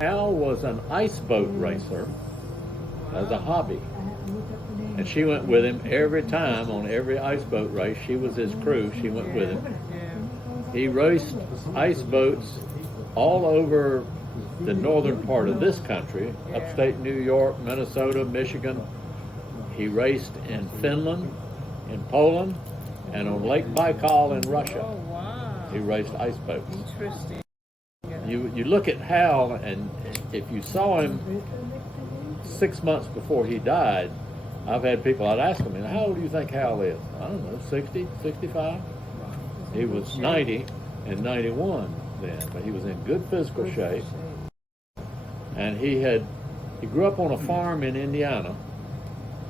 Al was an ice boat racer as a hobby. And she went with him every time on every ice boat race. She was his crew. She went with him. He raced ice boats all over the northern part of this country, upstate New York, Minnesota, Michigan. He raced in Finland, in Poland, and on Lake Baikal in Russia. Oh, wow. He raced ice boats. Interesting. You look at Hal, and if you saw him 6 months before he died, I've had people, I'd ask them, how old do you think Hal is? I don't know, 60, 65? He was 90 and 91 then, but he was in good physical shape. And he grew up on a farm in Indiana,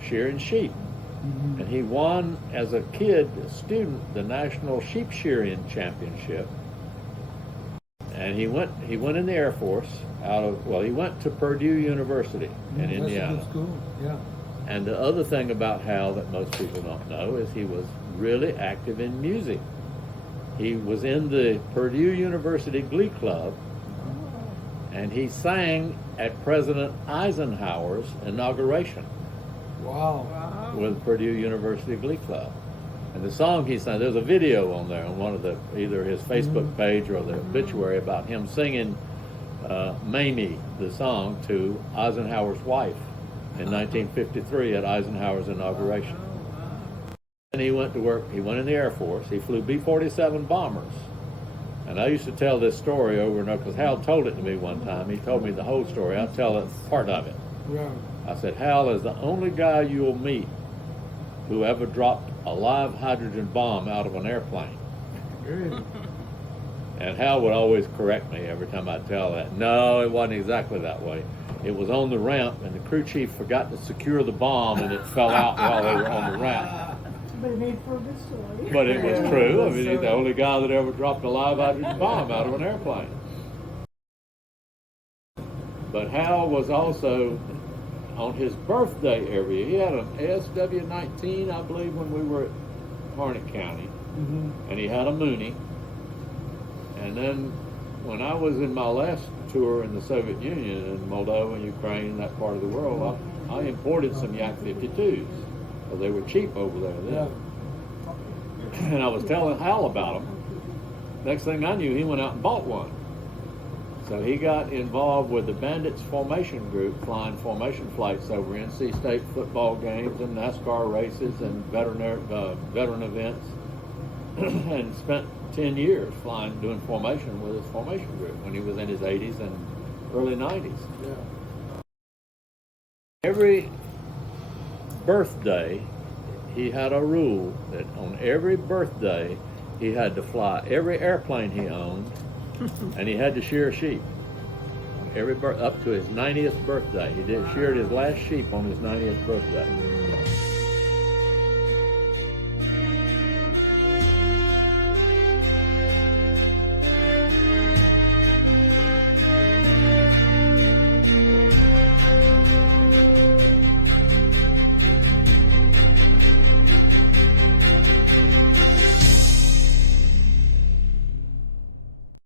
shearing sheep. And he won, as a kid, a student, the National Sheep Shearing Championship. And he went in the Air Force he went to Purdue University in Indiana. That's a good school. Yeah. And the other thing about Hal that most people don't know is he was really active in music. He was in the Purdue University Glee Club, and he sang at President Eisenhower's inauguration. Wow. With Purdue University Glee Club. And the song he sang, there's a video on there on one of either his Facebook page or the obituary about him singing Mamie, the song, to Eisenhower's wife in 1953 at Eisenhower's inauguration. And he went to work, he went in the Air Force, he flew B-47 bombers. And I used to tell this story over and over, because Hal told it to me one time. He told me the whole story. I'll tell it part of it. Yeah. I said, Hal is the only guy you'll meet who ever dropped a live hydrogen bomb out of an airplane. Really? And Hal would always correct me every time I tell that. No, it wasn't exactly that way. It was on the ramp, and the crew chief forgot to secure the bomb, and it fell out while they were on the ramp. But it made for a good story. But it was true. I mean, he's the only guy that ever dropped a live hydrogen bomb out of an airplane. But Hal was also, on his birthday every year, he had an SW-19, I believe, when we were at Harnett County. And he had a Mooney. And then when I was in my last tour in the Soviet Union, in Moldova and Ukraine, that part of the world, I imported some Yak 52s. Well, they were cheap over there then. And I was telling Hal about them. Next thing I knew, he went out and bought one. So he got involved with the Bandits Formation Group, flying formation flights over NC State football games and NASCAR races and veteran events, and spent 10 years doing formation with his formation group when he was in his 80s and early 90s. Yeah. Every birthday, he had a rule that on every birthday, he had to fly every airplane he owned, and he had to shear sheep. On every up to his 90th birthday, he sheared his last sheep on his 90th birthday.